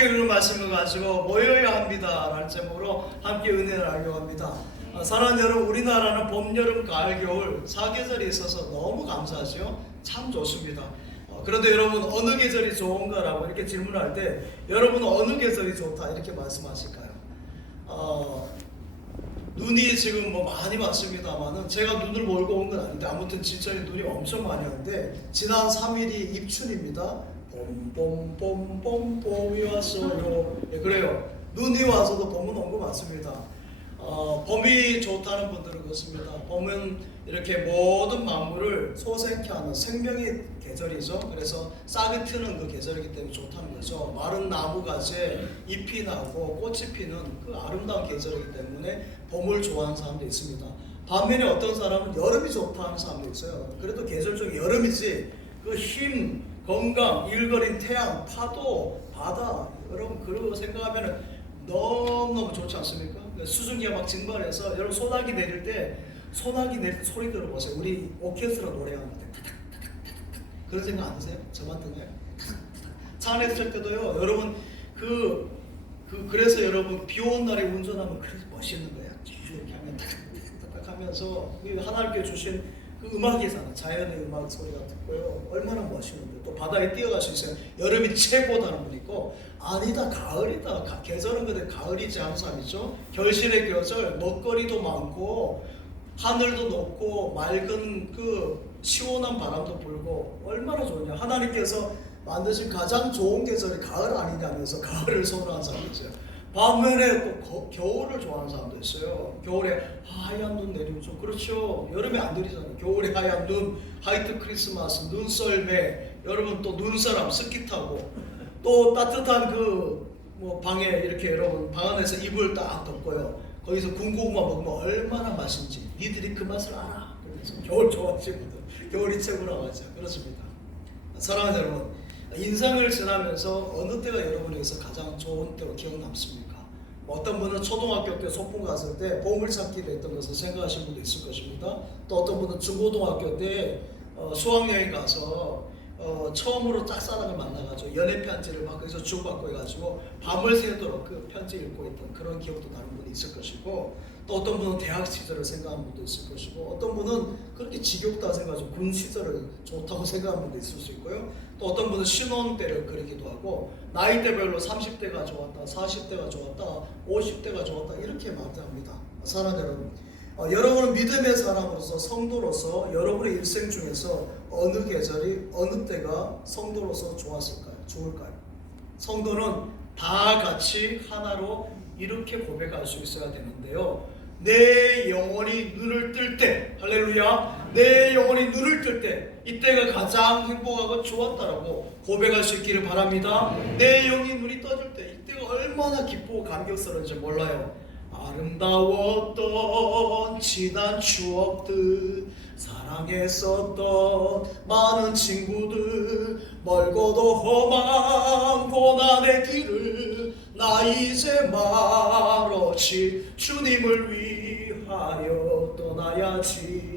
함께 그 말씀을 가지고 모여야 합니다 라는 제목으로 함께 은혜를 알려고 합니다. 사랑하는 여러분, 우리나라는 봄, 여름, 가을, 겨울 4계절이 있어서 너무 감사하죠. 참 좋습니다. 그런데 여러분, 어느 계절이 좋은가라고 이렇게 질문할 때 여러분은 어느 계절이 좋다 이렇게 말씀하실까요? 눈이 지금 뭐 많이 왔습니다만은 제가 눈을 몰고 온 건 아닌데 아무튼 진천에 눈이 엄청 많이 왔는데 지난 3일이 입춘입니다. 봄 봄이 왔어요. 네, 그래요. 눈이 와서도 봄은 온 거 맞습니다. 봄이 좋다는 분들은 그렇습니다. 봄은 이렇게 모든 만물을 소생케 하는 생명의 계절이죠. 그래서 싹이 트는 그 계절이기 때문에 좋다는 거죠. 마른 나무가지에 잎이 나고 꽃이 피는 그 아름다운 계절이기 때문에 봄을 좋아하는 사람도 있습니다. 반면에 어떤 사람은 여름이 좋다 하는 사람도 있어요. 그래도 계절 중에 여름이지 그 힘, 건강, 일거린 태양, 파도, 바다, 여러분 그러고 생각하면 너무너무 좋지 않습니까? 수증기가 막 증발해서 여러분 소나기 내릴 때 소리 들어보세요. 우리 오케스트라 노래하는데 타닥타닥타닥 그런 생각 안 드세요? 저만 드나요? 차 안에서 잘 때도요. 여러분 그래서 여러분 비 오는 날에 운전하면 그렇게 멋있는 거야. 이렇게 하면 타닥타닥 하면서 하나님께 주신 그 음악이잖아. 자연의 음악 소리가 듣고요. 얼마나 멋있는데 또 바다에 뛰어갈 수 있어요. 여름이 최고다는 분 있고 아니다 가을이다. 계절은 근데 가을이지 하는 사람 있죠. 결실의 계절, 먹거리도 많고 하늘도 높고 맑은 그 시원한 바람도 불고 얼마나 좋냐. 하나님께서 만드신 가장 좋은 계절이 가을 아니냐면서 가을을 선호하는 사람이 있어요. 반면에 또 겨울을 좋아하는 사람도 있어요. 겨울에 하얀 눈 내리면 좀 그렇죠. 여름에 안 내리잖아요. 겨울에 하얀 눈, 화이트 크리스마스, 눈썰매, 여러분 또 눈사람 스키 타고 또 따뜻한 그 뭐 방에 이렇게 여러분 방 안에서 이불 딱 덮고요. 거기서 군고구마 먹으면 얼마나 맛있는지 니들이 그 맛을 알아. 그래서 겨울 좋아하시는 분들 겨울이 최고라고 하죠. 그렇습니다. 사랑하는 여러분, 인생을 지나면서 어느 때가 여러분에게서 가장 좋은 때로 기억 남습니까? 어떤 분은 초등학교 때 소풍 갔을 때 보물찾기를 했던 것을 생각하시는 분도 있을 것입니다. 또 어떤 분은 중고등학교 때 수학여행 가서 처음으로 짝사랑을 만나가지고 연애 편지를 막 거기서 주고받고 해가지고 밤을 새도록 그 편지 읽고 있던 그런 기억도 나는 분이 있을 것이고 또 어떤 분은 대학 시절을 생각하는 분도 있을 것이고 어떤 분은 그렇게 지겹다 생각하고 군 시절을 좋다고 생각하는 분도 있을 수 있고요. 또 어떤 분은 신혼 때를 그리기도 하고 나이대별로 30대가 좋았다, 40대가 좋았다, 50대가 좋았다 이렇게 말합니다. 사랑하는 여러분, 여러분은 믿음의 사람으로서 성도로서 여러분의 일생 중에서 어느 계절이 어느 때가 성도로서 좋았을까요? 좋을까요? 성도는 다 같이 하나로 이렇게 고백할 수 있어야 되는데요. 내 영혼이 눈을 뜰 때, 할렐루야, 내 영혼이 눈을 뜰 때 이때가 가장 행복하고 좋았다라고 고백할 수 있기를 바랍니다. 내 영이 눈이 떠질 때 이때가 얼마나 기쁘고 감격스러운지 몰라요. 아름다웠던 지난 추억들, 사랑했었던 많은 친구들, 멀고도 험한 고난의 길을 나 이제 말없이 주님을 위하여 떠나야지.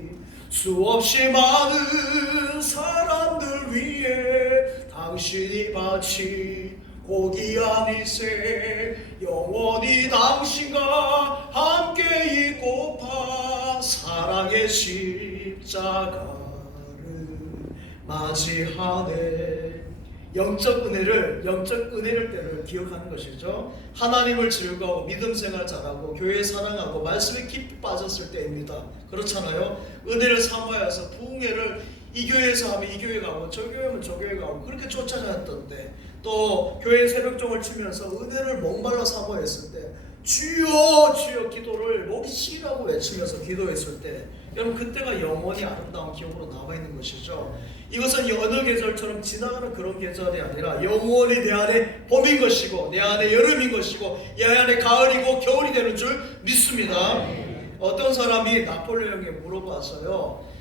수없이 많은 사람들 위해 당신이 바친 고귀한 이생 영원히 당신과 함께 있고파 사랑의 십자가를 맞이하네. 영적 은혜를 때를 기억하는 것이죠. 하나님을 즐거워 믿음 생활 잘하고 교회 사랑하고 말씀에 깊이 빠졌을 때입니다. 그렇잖아요. 은혜를 사모해서 부흥회를 이 교회에서 하면 이 교회 가고 저 교회 하면 저 교회 가고 그렇게 쫓아다녔던 때, 또 교회 새벽종을 치면서 은혜를 목말라 사모했을 때 주여 주여 기도를 목이 쉬라고 외치면서 기도했을 때 여러분 그때가 영원히 아름다운 기억으로 남아있는 것이죠. 이것은 어느 계절처럼 지나가는 그런 계절이 아니라 영원히 내 안에 봄인 것이고 내 안에 여름인 것이고 내 안에 가을이고 겨울이 되는 줄 믿습니다. 어떤 사람이 나폴레옹에게 물어봤어요.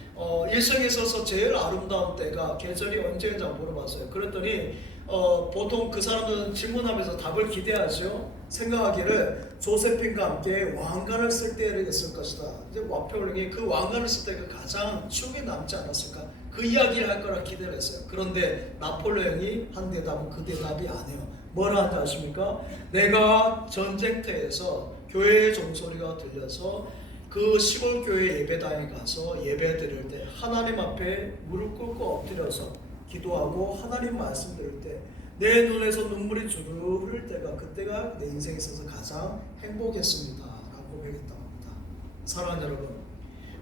일생에 있어서 제일 아름다운 때가 계절이 언제인지 물어봤어요. 그랬더니 보통 그 사람들은 질문하면서 답을 기대하죠. 생각하기를 조세핀과 함께 왕관을 쓸 때였을 것이다. 이제 나폴레옹이 그 왕관을 쓸 때가 가장 추억에 남지 않았을까? 그 이야기를 할 거라 기대를 했어요. 그런데 나폴레옹이 한 대답은 그 대답이 아니에요. 뭐라 하는지 아십니까? 내가 전쟁터에서 교회의 종소리가 들려서 그 시골 교회 예배당에 가서 예배 드릴 때 하나님 앞에 무릎 꿇고 엎드려서 기도하고 하나님 말씀 들을 때 내 눈에서 눈물이 주르 흐를 때가 그때가 내 인생에 있어서 가장 행복했습니다 라고 고백했다고 합니다. 사랑하는 여러분,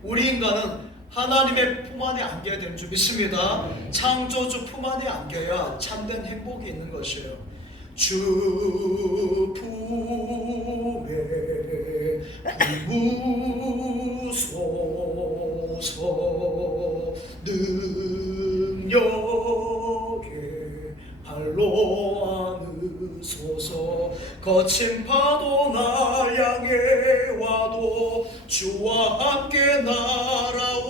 우리 인간은 하나님의 품 안에 안겨야 되는 줄 믿습니다. 창조주 품 안에 안겨야 참된 행복이 있는 것이에요. 주 품에 무소서 능력에 발로 안으소서 거친 파도 날 향해 와도 주와 함께 날아오르리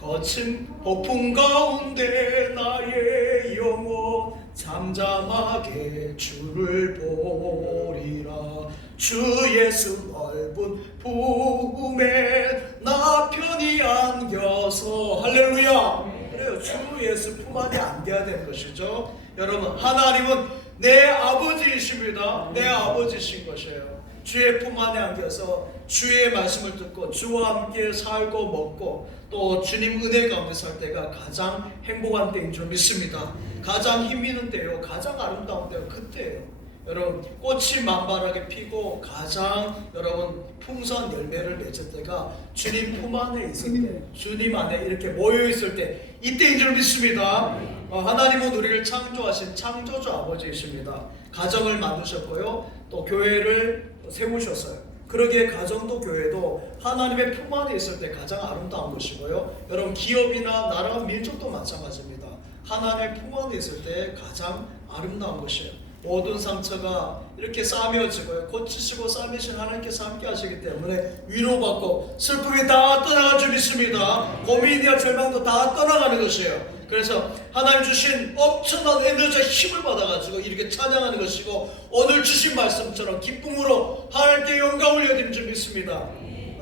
거친 폭풍 가운데 나의 영혼 잠잠하게 주를 보리라 주 예수 넓은 품에 나 편히 안겨서 할렐루야. 그래요. 주 예수 품 안에 안겨야 되는 것이죠. 여러분, 하나님은 내 아버지이십니다. 내 아버지이신 것이에요. 주의 품 안에 안겨서 주의 말씀을 듣고 주와 함께 살고 먹고 또 주님 은혜 가운데 살 때가 가장 행복한 때인 줄 믿습니다. 가장 힘 있는 때요, 가장 아름다운 때가 그때예요. 여러분, 꽃이 만발하게 피고 가장 여러분 풍성한 열매를 맺을 때가 주님 품 안에 있을 때, 주님 안에 이렇게 모여 있을 때 이때인 줄 믿습니다. 하나님은 우리를 창조하신 창조주 아버지이십니다. 가정을 만드셨고요, 또 교회를 세우셨어요. 그러기에 가정도 교회도 하나님의 품 안에 있을 때 가장 아름다운 것이고요. 여러분, 기업이나 나라 민족도 마찬가지입니다. 하나님의 품 안에 있을 때 가장 아름다운 것이에요. 모든 상처가 이렇게 싸매어지고요, 고치시고 싸매신 하나님께서 함께 하시기 때문에 위로받고 슬픔이 다 떠나갈 줄 믿습니다. 고민이나 절망도 다 떠나가는 것이에요. 그래서 하나님 주신 엄청난 에너지와 힘을 받아가지고 이렇게 찬양하는 것이고, 오늘 주신 말씀처럼 기쁨으로 하나님께 영광 올려드리는 줄 믿습니다.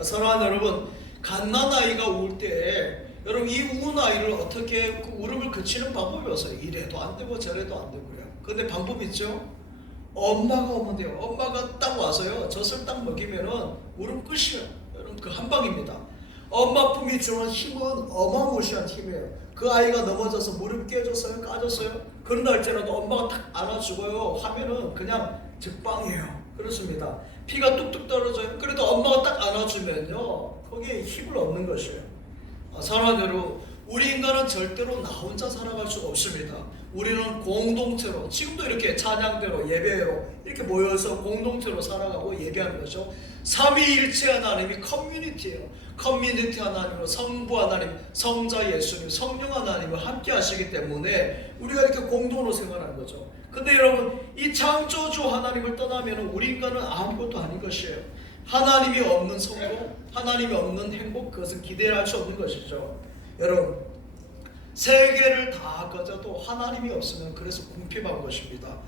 사랑하는 여러분, 갓난아이가 울 때 여러분 이 우는 아이를 어떻게 그 울음을 그치는 방법이 없어요. 이래도 안 되고 저래도 안 되고요. 근데 방법 있죠? 엄마가 오면 돼요. 엄마가 딱 와서요, 젖을 딱 먹이면은 울음 끝이에요. 여러분, 그 한 방입니다. 엄마 품이 주는 힘은 어마무시한 힘이에요. 그 아이가 넘어져서 무릎 깨졌어요, 까졌어요, 그런 날짜라도 엄마가 딱 안아주고요 하면은 그냥 즉방이에요. 그렇습니다. 피가 뚝뚝 떨어져요. 그래도 엄마가 딱 안아주면요 거기에 힘을 얻는 것이에요. 사랑하는 여러분, 우리 인간은 절대로 나 혼자 살아갈 수가 없습니다. 우리는 공동체로, 지금도 이렇게 찬양대로 예배로 이렇게 모여서 공동체로 살아가고 예배하는 거죠. 삼위일체 하나님이 커뮤니티예요. 커뮤니티 하나님으로 성부 하나님, 성자 예수님, 성령 하나님을 함께 하시기 때문에 우리가 이렇게 공동으로 생활하는 거죠. 근데 여러분, 이 창조주 하나님을 떠나면 우리 인간은 아무것도 아닌 것이에요. 하나님이 없는 성공, 하나님이 없는 행복, 그것은 기대할 수 없는 것이죠. 여러분, 세계를 다 가져도 하나님이 없으면 그래서 궁핍한 것입니다.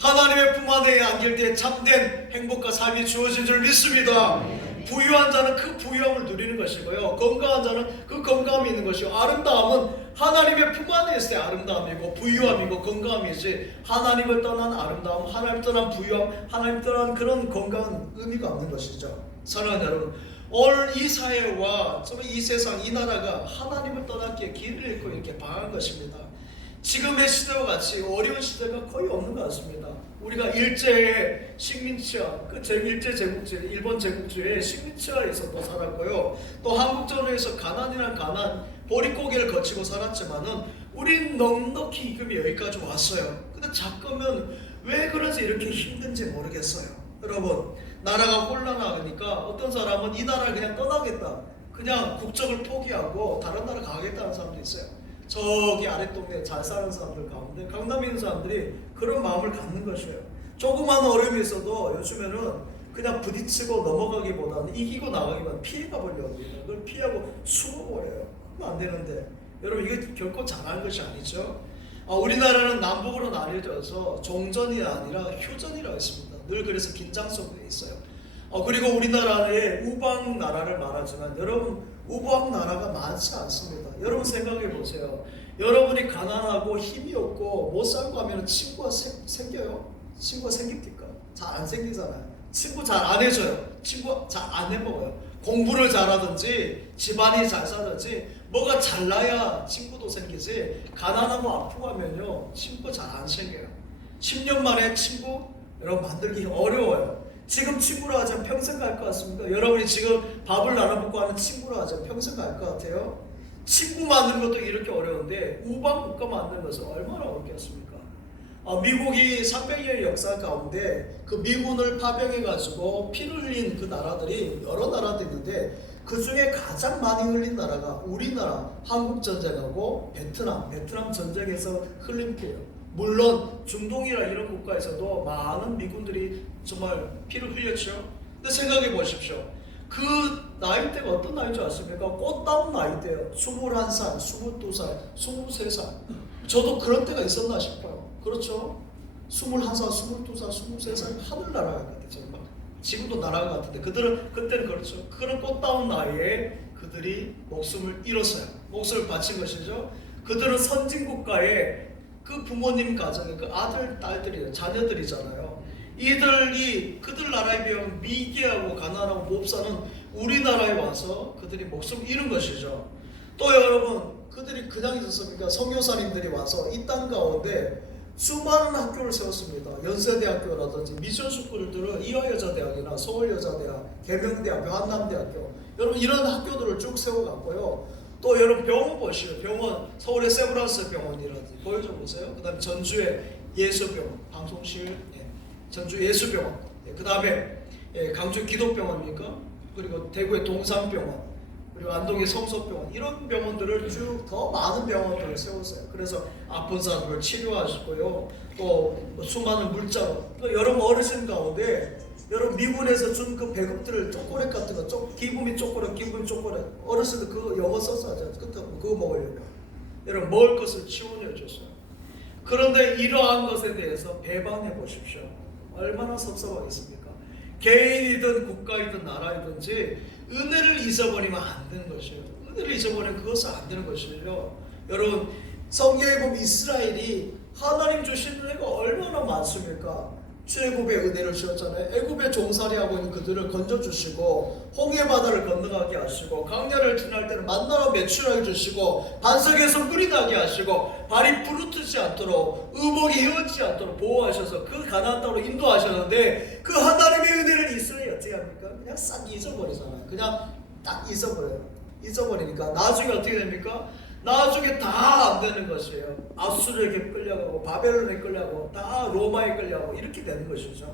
하나님의 품 안에 안길 때 참된 행복과 삶이 주어진 줄 믿습니다. 부유한 자는 그 부유함을 누리는 것이고요, 건강한 자는 그 건강함이 있는 것이고, 아름다움은 하나님의 품 안에 있을 때 아름다움이고 부유함이고 건강함이지, 하나님을 떠난 아름다움, 하나님을 떠난 부유함, 하나님을 떠난 그런 건강은 의미가 없는 것이죠. 사랑하는 여러분, 오늘 이 사회와 정말 이 세상, 이 나라가 하나님을 떠났기에 길을 잃고 이렇게 방한 것입니다. 지금의 시대와 같이 어려운 시대가 거의 없는 것 같습니다. 우리가 일제의 식민지하, 그 일제 제국주의, 일본 제국주의의 식민지하에서도 살았고요, 또 한국전에서 가난이란 가난, 보릿고개를 거치고 살았지만은 우린 넉넉히 이금이 여기까지 왔어요. 근데 자꾸면 왜 그런지 이렇게 힘든지 모르겠어요. 여러분, 나라가 혼란하니까 어떤 사람은 이 나라를 그냥 떠나겠다, 그냥 국적을 포기하고 다른 나라 가겠다는 사람도 있어요. 저기 아랫동네 잘 사는 사람들 가운데 강남에 있는 사람들이 그런 마음을 갖는 것이에요. 조그만 어려움이 있어도 요즘에는 그냥 부딪히고 넘어가기보다는 이기고 나가기보다는 피해가 보려고 해요. 그걸 피하고 숨어버려요. 그러면 안 되는데, 여러분, 이게 결코 잘하는 것이 아니죠. 우리나라는 남북으로 나뉘어져서 종전이 아니라 휴전이라고 했습니다. 늘 그래서 긴장 속에 있어요. 그리고 우리나라의 우방 나라를 말하지만 여러분, 우방 나라가 많지 않습니다. 여러분 생각해 보세요. 여러분이 가난하고 힘이 없고 못 살고 하면 친구가 생겨요? 친구가 생깁니까? 잘 안 생기잖아요. 친구 잘 안 해줘요. 친구 잘 안 해먹어요. 공부를 잘하든지 집안이 잘 사든지 뭐가 잘나야 친구도 생기지, 가난하고 아프고 하면요 친구 잘 안 생겨요. 10년 만에 친구 여러분 만들기 어려워요. 지금 친구로 하자면 평생 갈 것 같습니까? 여러분이 지금 밥을 나눠 먹고 하는 친구로 하자면 평생 갈 것 같아요? 친구 만드는 것도 이렇게 어려운데 우방 국가 만드는 것은 얼마나 어렵겠습니까? 미국이 300년의 역사 가운데 그 미군을 파병해 가지고 피를 흘린 그 나라들이 여러 나라도 있는데 그 중에 가장 많이 흘린 나라가 우리나라 한국 전쟁하고 베트남 전쟁에서 흘린 피예요. 물론 중동이나 이런 국가에서도 많은 미군들이 정말 피를 흘렸죠. 근데 생각해 보십시오. 그 나이대가 어떤 나이인 줄 아십니까? 꽃다운 나이대예요. 21살, 22살, 23살. 저도 그런 때가 있었나 싶어요. 그렇죠? 21살, 22살, 23살 하늘 날아갔거든요. 정말. 지금도 날아간 것 같은데 그때는 그렇죠. 그런 꽃다운 나이에 그들이 목숨을 잃었어요. 목숨을 바친 것이죠. 그들은 선진국가의 그 부모님 가정의 그 아들, 딸들이 자녀들이잖아요. 이들이 그들 나라에 비하면 미개하고 가난하고 못 사는 우리나라에 와서 그들이 목숨을 잃은 것이죠. 또 여러분, 그들이 그냥 있었습니까? 선교사님들이 와서 이 땅 가운데 수많은 학교를 세웠습니다. 연세대학교라든지 미션스쿨들은 이화여자대학이나 서울여자대학, 계명대학교, 한남대학교, 여러분 이런 학교들을 쭉 세워갔고요. 또 여러분 병원 보시면 병원, 서울의 세브란스 병원이라든지 보여줘보세요. 그 다음에 전주의 예수병원, 방송실, 전주 예수병원, 그 다음에 강주 기독병원입니까? 그리고 대구의 동산병원, 그리고 안동의 성서병원, 이런 병원들을 쭉 더 많은 병원들을 세웠어요. 그래서 아픈 사람을 치료하시고요. 또 수많은 물자로, 여러분 어르신 가운데 여러분 미군에서 준 그 배급들을 초콜릿 같은 거, 기분이 초콜릿, 어르신들 그거 영어 써서 하잖아요. 그거 먹으려고. 여러분 먹을 것을 지원해 줬어요. 그런데 이러한 것에 대해서 배반해 보십시오. 얼마나 섭섭하겠습니까? 개인이든 국가이든 나라이든지 은혜를 잊어버리면 안 되는 것이에요. 은혜를 잊어버리면 그것은 안 되는 것이에요. 여러분 성경에 보면 이스라엘이 하나님 주신 은혜가 얼마나 많습니까? 출애굽의 은혜를 주셨잖아요. 애굽에 종살이하고 있는 그들을 건져주시고 홍해 바다를 건너가게 하시고 강야를 지날 때는 만나로 매출하게 주시고 반석에서 꿀이 나게 하시고 발이 부르트지 않도록 의복이 헤어지지 않도록 보호하셔서 그 가나안 땅으로 인도하셨는데 그 하나님의 은혜를 이스라엘이 어떻게 합니까? 그냥 싹 잊어버리잖아요. 그냥 딱 잊어버려요. 잊어버리니까 나중에 어떻게 됩니까? 나중에 다 안 되는 것이에요. 아수르에게 끌려가고 바벨론에 끌려가고 다 로마에 끌려가고 이렇게 되는 것이죠.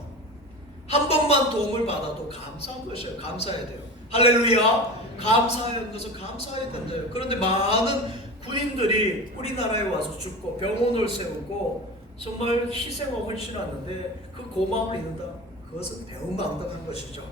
한 번만 도움을 받아도 감사한 것이에요. 감사해야 돼요. 할렐루야. 감사한 것은 감사해야 된대요. 그런데 많은 군인들이 우리나라에 와서 죽고 병원을 세우고 정말 희생하고 헌신하는데 그 고마움을 잃는다. 그것은 배은망덕한 것이죠.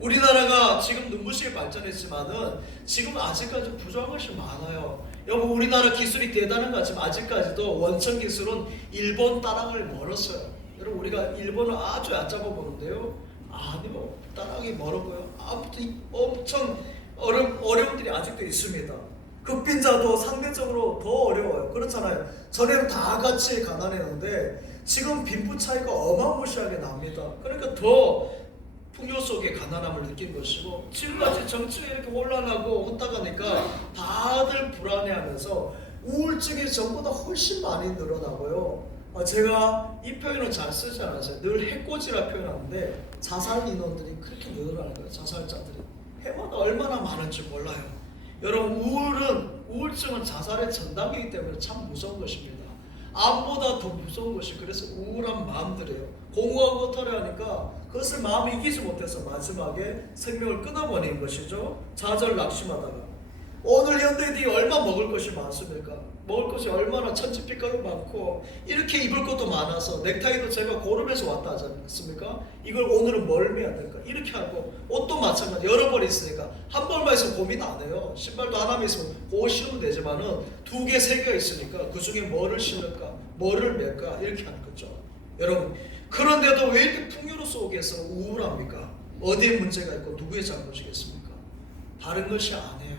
우리나라가 지금 눈부시게 발전했지만은 지금 아직까지 부족한 것이 많아요. 여러분 우리나라 기술이 대단한 것 같지만 아직까지도 원천 기술은 일본 따라가기 멀었어요. 여러분 우리가 일본을 아주 얕잡아 보는데요. 아니 뭐 따라가기 멀었고요. 아무튼 엄청 어려움들이 아직도 있습니다. 극빈자도 상대적으로 더 어려워요. 그렇잖아요. 전에는 다 같이 가난했는데 지금 빈부 차이가 어마무시하게 납니다. 그러니까 더 풍요 속에 가난함을 느낀 것이고 지금까지 정치가 이렇게 혼란하고 혼탁하니까 다들 불안해하면서 우울증이 전보다 훨씬 많이 늘어나고요. 제가 이 표현을 잘 쓰지 않았어요. 늘 해코지라 표현하는데 자살 인원들이 그렇게 늘어나는 거예요. 자살자들이 해마다 얼마나 많은지 몰라요. 여러분 우울증은 자살의 전당이기 때문에 참 무서운 것입니다. 암보다 더 무서운 것이 그래서 우울한 마음들이에요. 공허하고 허탈해하니까 그것을 마음이 이기지 못해서 마지막에 생명을 끊어버리는 것이죠. 좌절 낙심하다가. 오늘 현대인들이 얼마 먹을 것이 많습니까? 먹을 것이 얼마나 천지빛깔로 많고 이렇게 입을 것도 많아서 넥타이도 제가 고르면서 왔다 하지 않습니까? 이걸 오늘은 뭘 매야 될까? 이렇게 하고 옷도 마찬가지 여러 벌 있으니까 한 벌만 있으면 고민 안 해요. 신발도 하나만 있으면 그거 신으면 되지만은 두 개, 세 개가 있으니까 그 중에 뭐를 신을까? 뭐를 맬까? 이렇게 하는 거죠. 여러분 그런데도 왜 이렇게 풍요로 속에서 우울합니까? 어디에 문제가 있고 누구의 잘못이겠습니까? 다른 것이 아니에요.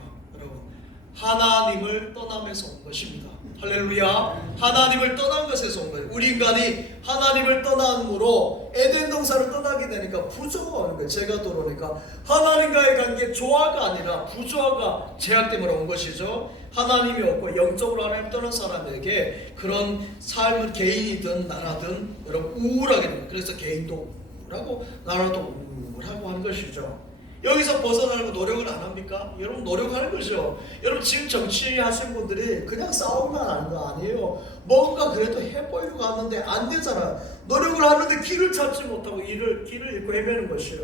하나님을 떠나면서 온 것입니다. 할렐루야. 하나님을 떠난 것에서 온 거예요. 우리 인간이 하나님을 떠남으로 에덴 동산을 떠나게 되니까 부조가 오는 거예요. 죄가 들어오니까 하나님과의 관계 조화가 아니라 부조화가 제약 때문에 온 것이죠. 하나님이 없고 영적으로 하나님 떠난 사람에게 그런 삶은 개인이든 나라든 여러분 우울하게 됩니다. 그래서 개인도 우울하고 나라도 우울하고 하는 것이죠. 여기서 벗어나려고 노력을 안 합니까? 여러분 노력하는 거죠. 여러분 지금 정치 하신 분들이 그냥 싸움만 하는 거 아니에요. 뭔가 그래도 해보려고 하는데 안 되잖아요. 노력을 하는데 길을 찾지 못하고 길을 잃고 헤매는 것이에요.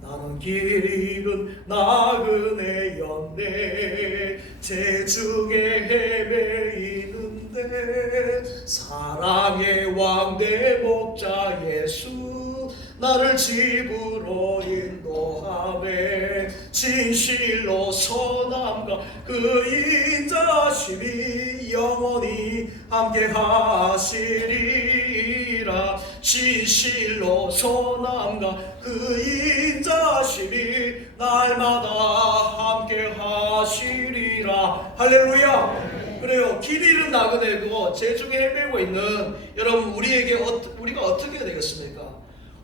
나는 길 잃은 나그네였네 재중에 헤매이는데 사랑의 왕 내 목자 예수 나를 집으로 인도하네 진실로 선함과 그 인자심이 영원히 함께 하시리라 진실로 선함과 그 인자심이 날마다 함께 하시리라. 할렐루야. 그래요. 길 잃은 나그네고 재중에 헤매고 있는 여러분 우리가 어떻게 해야 되겠습니까?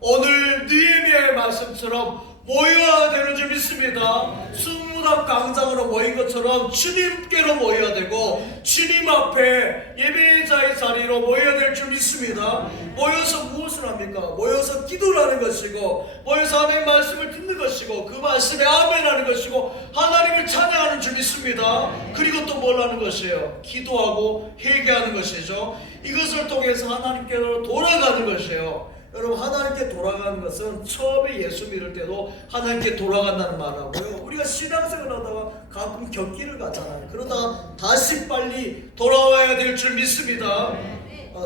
오늘 느헤미야의 말씀처럼 모여야 되는 줄 믿습니다. 수문학 강장으로 모인 것처럼 주님께로 모여야 되고 주님 앞에 예배자의 자리로 모여야 될 줄 믿습니다. 모여서 무엇을 합니까? 모여서 기도를 하는 것이고 모여서 하나님의 말씀을 듣는 것이고 그 말씀에 아멘 하는 것이고 하나님을 찬양하는 줄 믿습니다. 그리고 또 뭘 하는 것이에요? 기도하고 회개하는 것이죠. 이것을 통해서 하나님께로 돌아가는 것이에요. 여러분 하나님께 돌아가는 것은 처음에 예수 믿을 때도 하나님께 돌아간다는 말하고요. 우리가 신앙생활 하다가 가끔 격기를 가잖아요. 그러다 다시 빨리 돌아와야 될 줄 믿습니다.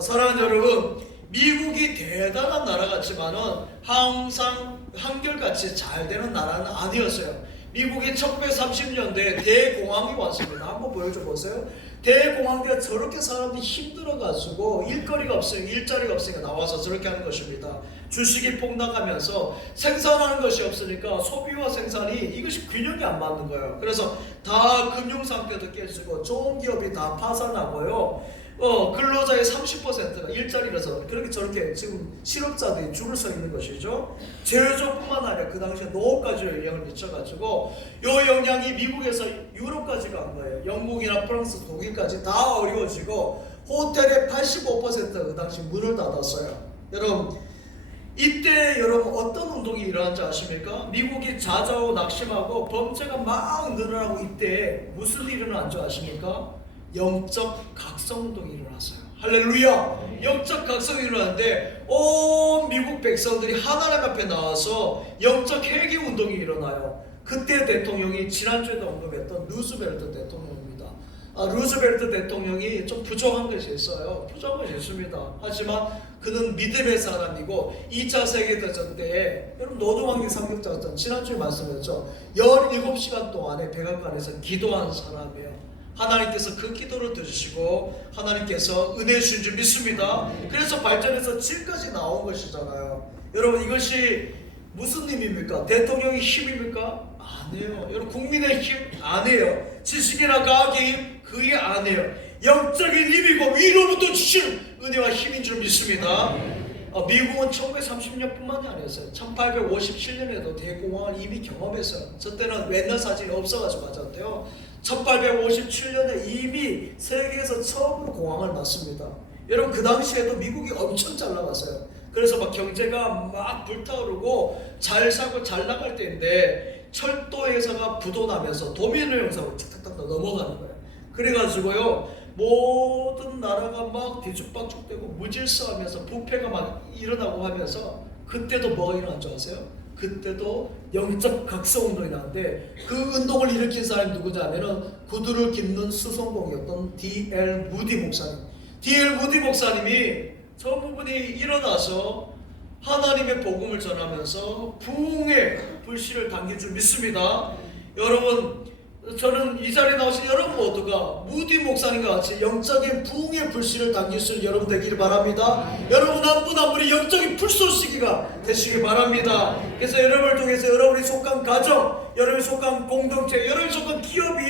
사랑하는 여러분, 미국이 대단한 나라 같지만은 항상 한결같이 잘 되는 나라는 아니었어요. 미국이 1930년대에 대공황이 왔습니다. 한번 보여줘 보세요. 대공황기가 저렇게 사람들이 힘들어가지고 일거리가 없으니까 일자리가 없으니까 나와서 저렇게 하는 것입니다. 주식이 폭락하면서 생산하는 것이 없으니까 소비와 생산이 이것이 균형이 안 맞는 거예요. 그래서 다 금융상태도 깨지고 좋은 기업이 다 파산하고요. 근로자의 30%가 일자리라서 그렇게 저렇게 지금 실업자들이 줄을 서 있는 것이죠. 제조뿐만 아니라 그 당시에 노후까지 영향을 미쳐가지고 이 영향이 미국에서 유럽까지 간 거예요. 영국이나 프랑스, 독일까지 다 어려워지고 호텔의 85%가 그 당시 문을 닫았어요. 여러분 이때 여러분 어떤 운동이 일어난지 아십니까? 미국이 자자하고 낙심하고 범죄가 막 늘어나고 이때 무슨 일이 일어난지 아십니까? 영적 각성운동이 일어났어요. 할렐루야. 영적 각성이 일어났는데 온 미국 백성들이 하나님 앞에 나와서 영적 회개운동이 일어나요. 그때 대통령이 지난주에도 언급했던 루즈벨트 대통령입니다. 루즈벨트 대통령이 좀 부정한 것이 있어요. 부정한 것이 있습니다. 하지만 그는 믿음의 사람이고 2차 세계대전 때에 여러분 노동환경 상륙작전 지난주에 말씀했죠. 17시간 동안에 백악관에서 기도한 사람이에요. 하나님께서 그 기도를 들으시고 하나님께서 은혜 주신 줄 믿습니다. 그래서 발전해서 지금까지 나온 것이잖아요. 여러분 이것이 무슨 힘입니까? 대통령의 힘입니까? 아니에요. 여러분 국민의 힘 아니에요. 지식이나 과학의 힘 그게 아니에요. 영적인 힘이고 위로부터 주신 은혜와 힘인 줄 믿습니다. 미국은 1930년뿐만이 아니었어요. 1857년에도 대공황을 이미 경험했어요. 저 때는 옛날 사진이 없어가지고 맞았는데요. 1857년에 이미 세계에서 처음으로 공황을 맞습니다. 여러분 그 당시에도 미국이 엄청 잘 나갔어요. 그래서 막 경제가 막 불타오르고 잘 사고 잘 나갈 때인데 철도 회사가 부도나면서 도미노 형상으로 탁탁탁 넘어가는 거예요. 그래가지고요 모든 나라가 막 뒤죽박죽되고 무질서하면서 부패가 막 일어나고 하면서 그때도 뭐가 일어난 줄 아세요? 그때도 영적 각성운동이 나는데 그 운동을 일으킨 사람이 누구냐 하면은 구두를 깁는 수송공이었던 D.L. 무디 목사님. D.L. 무디 목사님이 저 부분이 일어나서 하나님의 복음을 전하면서 부흥의 불씨를 당긴 줄 믿습니다. 여러분 저는 이 자리에 나오신 여러분 모두가 무디 목사님과 같이 영적인 부흥의 불씨를 당길 수 있는 여러분 되기를 바랍니다. 여러분 한 분 한 분이 영적인 불쏘시기가 되시길 바랍니다. 그래서 여러분을 통해서 여러분이 속한 가정, 여러분이 속한 공동체, 여러분이 속한 기업이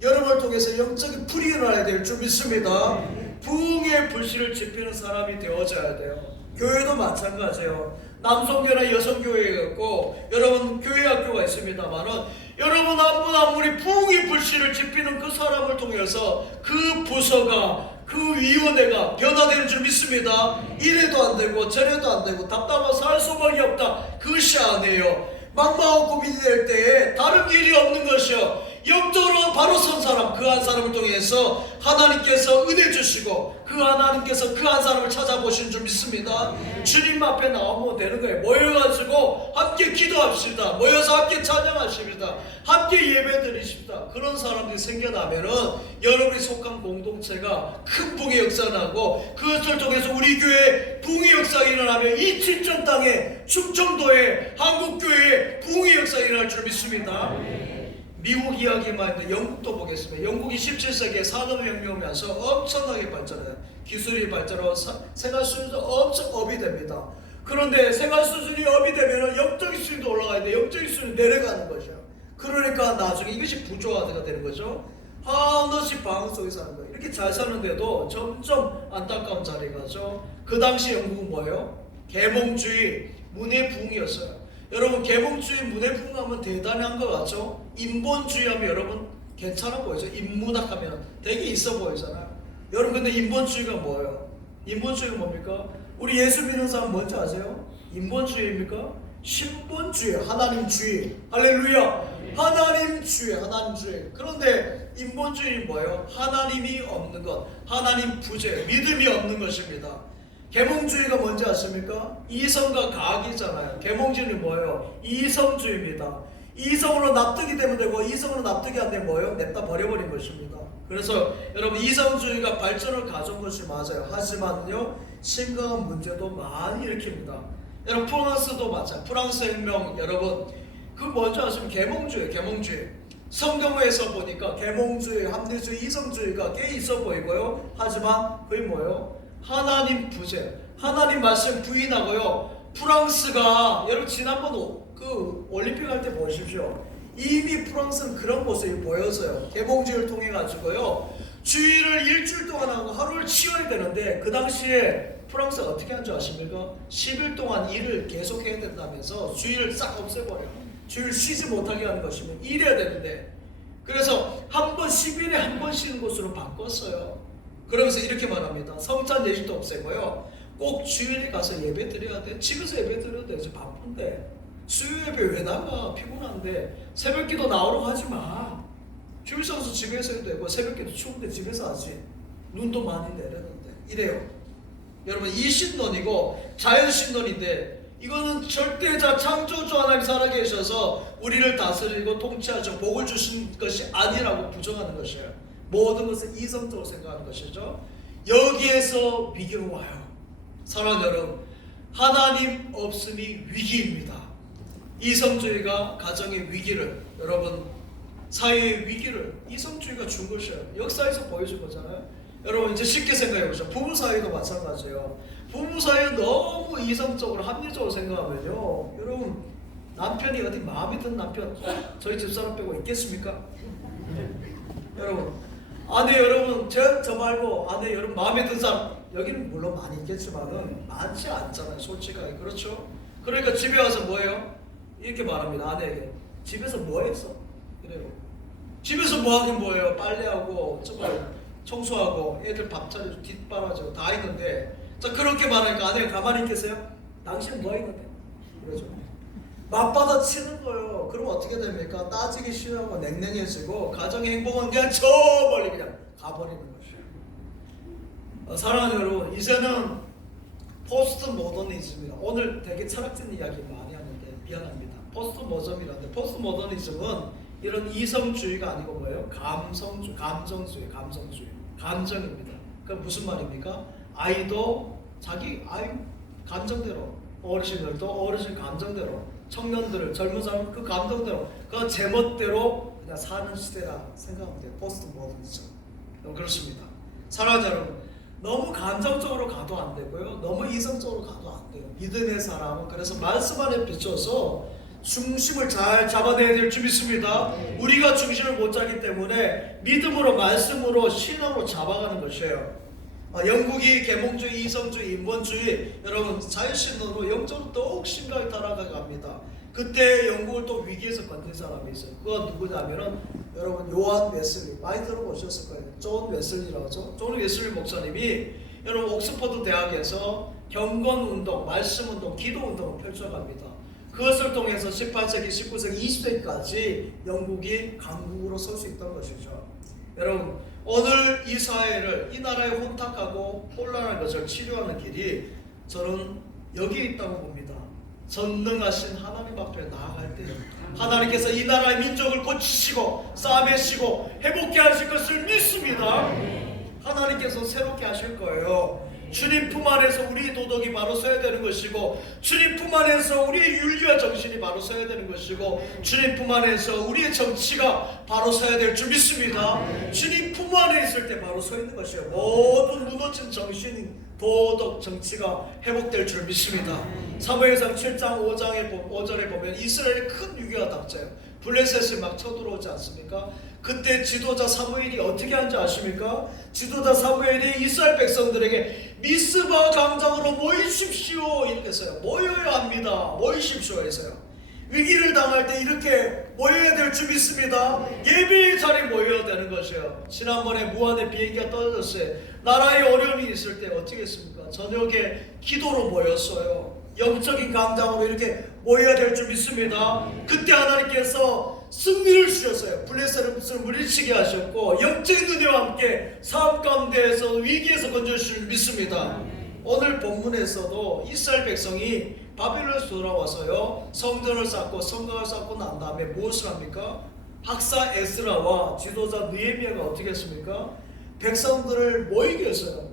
여러분을 통해서 영적인 불이 일어나야 될 줄 믿습니다. 부흥의 불씨를 지피는 사람이 되어져야 돼요. 교회도 마찬가지예요. 남성교회나 여성교회가 있고 여러분 교회 학교가 있습니다만은 여러분 한 분 한 분이 부흥의 불씨를 지피는 그 사람을 통해서 그 부서가 그 위원회가 변화되는 줄 믿습니다. 이래도 안 되고 저래도 안 되고 답답하고 살 수밖에 없다. 그것이 아니에요. 막막하고 고민이 될 때에 다른 길이 없는 것이요. 영적으로 바로 선 사람, 그 한 사람을 통해서 하나님께서 은혜 주시고 그 하나님께서 그 한 사람을 찾아보시는 줄 믿습니다. 주님 앞에 나오면 되는 거예요. 모여가지고 함께 기도합시다. 모여서 함께 찬양하십니다. 함께 예배 드리십니다. 그런 사람들이 생겨나면은 여러분이 속한 공동체가 큰 붕의 역사가 나고 그것을 통해서 우리 교회 붕의 역사가 일어나면 이 친정 땅에 충청도에 한국교회에 붕의 역사가 일어날 줄 믿습니다. 미국 이야기만 했는데 영국도 보겠습니다. 영국이 17세기에 산업혁명이 오면서 엄청나게 발전해요. 기술이 발전하고 생활 수준도 엄청 업이 됩니다. 그런데 생활 수준이 업이 되면 영적인 수준도 올라가야 돼. 영적인 수준이 내려가는 거죠. 그러니까 나중에 이것이 부조화가 되는 거죠. 한없이 방황 속에 사는 거예요. 이렇게 잘 사는데도 점점 안타까운 자리가 가죠. 그 당시 영국은 뭐예요? 계몽주의, 문해부흥이었어요. 여러분 계몽주의 문해부흥하면 대단한 것 같죠? 인본주의 하면 여러분 괜찮아 보이죠? 인문학 하면 되게 있어 보이잖아요. 여러분 근데 인본주의가 뭐예요? 인본주의가 뭡니까? 우리 예수 믿는 사람 뭔지 아세요? 인본주의입니까? 신본주의, 하나님주의. 할렐루야. 하나님주의, 하나님주의. 그런데 인본주의는 뭐예요? 하나님이 없는 것, 하나님 부재, 믿음이 없는 것입니다. 계몽주의가 뭔지 아십니까? 이성과 과학이잖아요. 계몽주의는 뭐예요? 이성주의입니다. 이성으로 납득이 되면 되고 이성으로 납득이 안 되면 뭐예요? 냅다 버려버린 것입니다. 그래서 여러분 이성주의가 발전을 가져온 것이 맞아요. 하지만요 심각한 문제도 많이 일으킵니다. 여러분 프랑스도 마찬가지. 프랑스 혁명 여러분 그 뭔지 아시면 계몽주의, 계몽주의. 성경에서 보니까 계몽주의, 합리주의, 이성주의가 꽤 있어 보이고요. 하지만 그게 뭐예요? 하나님 부재, 하나님 말씀 부인하고요. 프랑스가 여러분 지난번 그 올림픽 할 때 보십시오. 이미 프랑스는 그런 모습이 보였어요. 계몽주의를 통해 가지고요. 주일을 일주일 동안 하고 하루를 치워야 되는데 그 당시에 프랑스가 어떻게 한 줄 아십니까? 10일 동안 일을 계속 해야 된다면서 주일을 싹 없애버려요. 주일 쉬지 못하게 하는 것이면 일해야 되는데 그래서 한 번 10일에 한 번 쉬는 곳으로 바꿨어요. 그러면서 이렇게 말합니다. 성찬 예식도 없애고요. 꼭 주일에 가서 예배 드려야 돼. 집에서 예배 드려도 되지. 바쁜데. 수요 예배 왜 나가? 피곤한데. 새벽기도 나오러 가지 마. 주일 성수 집에서 해도 되고 새벽기도 추운데 집에서 하지. 눈도 많이 내렸는데. 이래요. 여러분 이 신론이고 자연신론인데 이거는 절대자 창조주 하나님 살아계셔서 우리를 다스리고 통치하셔 복을 주신 것이 아니라고 부정하는 것이에요. 모든 것을 이성적으로 생각하는 것이죠. 여기에서 위기가 와요. 사랑하는 여러분, 하나님 없음이 위기입니다. 이성주의가 가정의 위기를, 여러분 사회의 위기를 이성주의가 준 것이에요. 역사에서 보여준 거잖아요. 여러분 이제 쉽게 생각해 보죠. 부부 사이도 마찬가지예요. 부부 사이에 너무 이성적으로 합리적으로 생각하면요, 여러분 남편이 어디 마음에 드는 남편 저희 집사람 빼고 있겠습니까? 여러분 아내 여러분 저 말고 아내 여러분 마음에 드는 사람 여기는 물론 많이 있겠지만은 많지 않잖아요. 솔직하게. 그렇죠? 그러니까 집에 와서 뭐해요? 이렇게 말합니다. 아내에게 집에서 뭐 했어? 그래요. 집에서 뭐 하긴 뭐해요? 빨래하고 정말 청소하고 애들 밥 차려주고 뒷바라지고 다 했는데 자 그렇게 말하니까 아내가 가만히 있겠어요? 당신 뭐 했는데? 그러죠. 맞받아 치는 거예요. 그럼 어떻게 됩니까? 따지기 싫어하고 냉랭해지고 가정의 행복은 그냥 저 멀리 그냥 가버리는 것이에요. 사랑하는 여러분, 이제는 포스트 모더니즘이라 오늘 되게 철학적인 이야기 많이 하는데 미안합니다. 포스트 모더니즘이라는데 포스트 모더니즘은 이런 이성주의가 아니고 뭐예요? 감성주의, 감정주의, 감정입니다. 그 무슨 말입니까? 아이도 자기 아이 감정대로, 어르신들도 어르신 감정대로, 청년들을 젊은 사람 그 감정대로 그 제멋대로 그냥 사는 시대라 생각하면 돼요. 포스트 모더니즘. 그렇습니다. 사랑하는 여러분, 너무 감정적으로 가도 안 되고요. 너무 이성적으로 가도 안 돼요. 믿음의 사람은 그래서 말씀 안에 비춰서 중심을 잘 잡아내야 될 줄 믿습니다. 우리가 중심을 못 잡기 때문에 믿음으로, 말씀으로, 신앙으로 잡아가는 것이에요. 영국이 계몽주의, 이성주의, 인본주의, 여러분 자유신론으로 영적으로 더욱 심각하게 타락해갑니다. 그때 영국을 또 위기에서 건진 사람이 있어요. 그건 누구냐면은 여러분 요한 웨슬리, 많이 들어보셨을 거예요. 존 웨슬리라고 하죠. 존 웨슬리 목사님이 여러분 옥스퍼드 대학에서 경건운동, 말씀운동, 기도운동을 펼쳐갑니다. 그것을 통해서 18세기, 19세기, 20세기까지 영국이 강국으로 설 수 있던 것이죠. 여러분 오늘 이 사회를, 이 나라의 혼탁하고 혼란한 것을 치료하는 길이 저는 여기에 있다고 봅니다. 전능하신 하나님 앞에 나아갈 때 하나님께서 이 나라의 민족을 고치시고 싸매시고 회복케 하실 것을 믿습니다. 하나님께서 새롭게 하실 거예요. 주님 품 안에서 우리 도덕이 바로 서야 되는 것이고, 주님 품 안에서 우리의 윤리와 정신이 바로 서야 되는 것이고, 주님 품 안에서 우리의 정치가 바로 서야 될 줄 믿습니다. 주님 품 안에 있을 때 바로 서 있는 것이에요. 모든 무너진 정신, 도덕, 정치가 회복될 줄 믿습니다. 사무엘상 7장 5절에 보면 이스라엘에 큰 위기가 닥쳐요. 블레셋이 막 쳐들어오지 않습니까? 그때 지도자 사무엘이 어떻게 한지 아십니까? 지도자 사무엘이 이스라엘 백성들에게 미스바 광장으로 모이십시오 이렇게 했어요. 모여야 합니다. 모이십시오 했어요. 위기를 당할 때 이렇게 모여야 될 줄 믿습니다. 예배의 자리에 모여야 되는 것이에요. 지난번에 무한의 비행기가 떨어졌어요. 나라에 어려움이 있을 때 어떻게 했습니까? 저녁에 기도로 모였어요. 영적인 광장으로 이렇게 모여야 될 줄 믿습니다. 그때 하나님께서 승리를 주셨어요. 블레셋을 물리치게 하셨고 영적인 은혜와 함께 삶 가운데에서 위기에서 건져주실 줄 믿습니다. 오늘 본문에서도 이스라엘 백성이 바빌론에서 돌아와서요 성전을 쌓고 성곽을 쌓고 난 다음에 무엇을 합니까? 학사 에스라와 지도자 느헤미야가 어떻게 했습니까? 백성들을 모이게 했어요.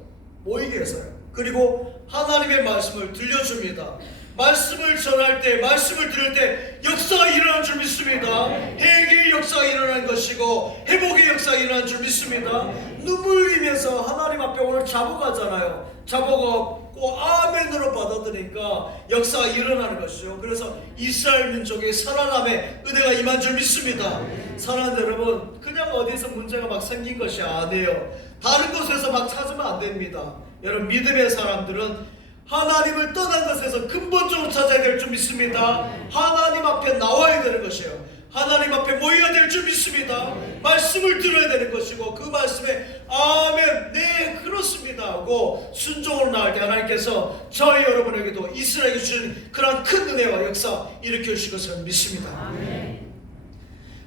그리고 하나님의 말씀을 들려줍니다. 말씀을 전할 때, 말씀을 들을 때 역사가 일어난 줄 믿습니다. 회개의 역사가 일어난 것이고 회복의 역사가 일어난 줄 믿습니다. 눈물 흘리면서 하나님 앞에 오늘 자복하잖아요. 자복하고 아멘으로 받아들이니까 역사가 일어나는 것이죠. 그래서 이스라엘 민족의 살아남의 은혜가 임한 줄 믿습니다. 사랑하는 여러분, 그냥 어디서 문제가 막 생긴 것이 아니에요. 다른 곳에서 막 찾으면 안 됩니다. 여러분, 믿음의 사람들은 하나님을 떠난 것에서 근본적으로 찾아야 될 줄 믿습니다. 하나님 앞에 나와야 되는 것이에요. 하나님 앞에 모여야 될 줄 믿습니다. 말씀을 들어야 되는 것이고 그 말씀에 아멘, 네 그렇습니다 하고 순종으로 나갈 때 하나님께서 저희 여러분에게도 이스라엘에 주신 그런 큰 은혜와 역사 일으켜 주실 것을 믿습니다.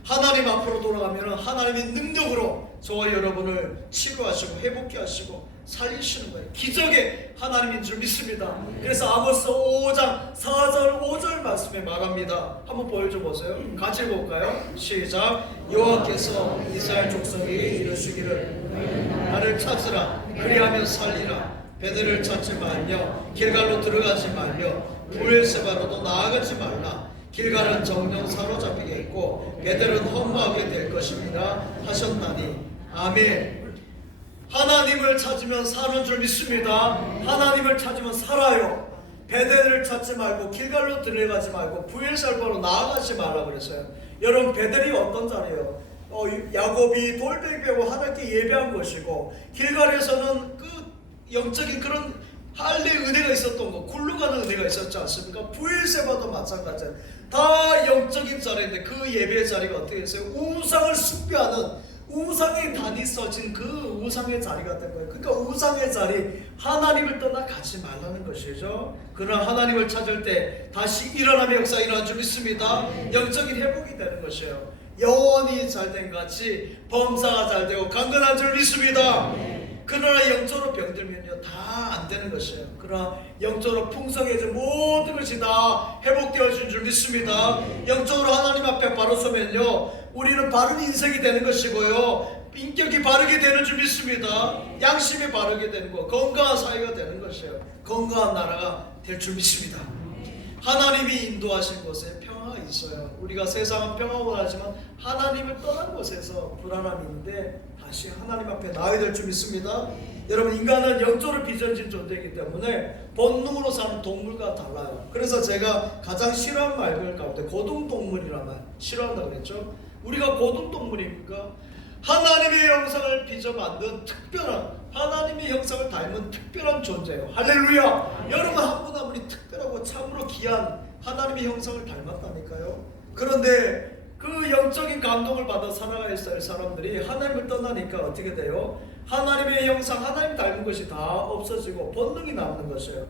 하나님 앞으로 돌아가면 하나님의 능력으로 저와 여러분을 치료하시고 회복케 하시고 살리시는 거예요. 기적의 하나님인 줄 믿습니다. 그래서 아모스 5장 4절 5절 말씀에 말합니다. 한번 보여줘 보세요. 같이 볼까요? 시작. 여호와께서 이스라엘 족속에게 이르시기를 나를 찾으라. 그리하면 살리라. 베델을 찾지 말며 길갈로 들어가지 말며 브엘세바로도 나아가지 말라. 길갈은 정령 사로잡히게 있고 베델은 허무하게 될 것입니다 하셨나니. 아멘. 하나님을 찾으면 사는 줄 믿습니다. 하나님을 찾으면 살아요. 베델을 찾지 말고 길갈로 들어가지 말고 브엘세바로 나아가지 말라 그랬어요. 여러분, 베델이 어떤 자리예요? 야곱이 돌베개 베고 하나님께 예배한 것이고, 길갈에서는 그 영적인 그런 할례 은혜가 있었던 거, 굴러가는 은혜가 있었지 않습니까? 브엘세바도 마찬가지예요. 다 영적인 자리인데 그 예배의 자리가 어떻게 했어요? 우상을 숭배하는, 우상의 단이 써진 그 우상의 자리가 된 거예요. 그러니까 우상의 자리, 하나님을 떠나 가지 말라는 것이죠. 그러나 하나님을 찾을 때 다시 일어남의 역사가 일어난 줄 믿습니다. 영적인 회복이 되는 것이에요. 영혼이 잘된 같이 범사가 잘되고 강건한 줄 믿습니다. 그러나 영적으로 병들면요 다 안 되는 것이에요. 그러나 영적으로 풍성해져 모든 것이 다 회복되어진 줄 믿습니다. 영적으로 하나님 앞에 바로 서면요 우리는 바른 인생이 되는 것이고요 인격이 바르게 되는 줄 믿습니다. 양심이 바르게 되는 거, 건강한 사회가 되는 것이에요. 건강한 나라가 될 줄 믿습니다. 하나님이 인도하신 곳에 평화가 있어요. 우리가 세상은 평화가 하지만 하나님을 떠난 곳에서 불안함이 있는데 다시 하나님 앞에 나와야 될 줄 믿습니다. 여러분, 인간은 영적으로 빚어진 존재이기 때문에 본능으로 사는 동물과 달라요. 그래서 제가 가장 싫어하는 말들 가운데 고등동물이라는 말 싫어한다고 그랬죠. 우리가 고등동물입니까? 하나님의 형상을 빚어 만든 특별한, 하나님의 형상을 닮은 특별한 존재예요. 할렐루야. 여러분, 한 분 한 분이 특별하고 참으로 귀한 하나님의 형상을 닮았다니까요. 그런데 그 영적인 감동을 받아 살아가야 할 사람들이 하나님을 떠나니까 어떻게 돼요? 하나님의 형상, 하나님 닮은 것이 다 없어지고 본능이 남는 것이에요.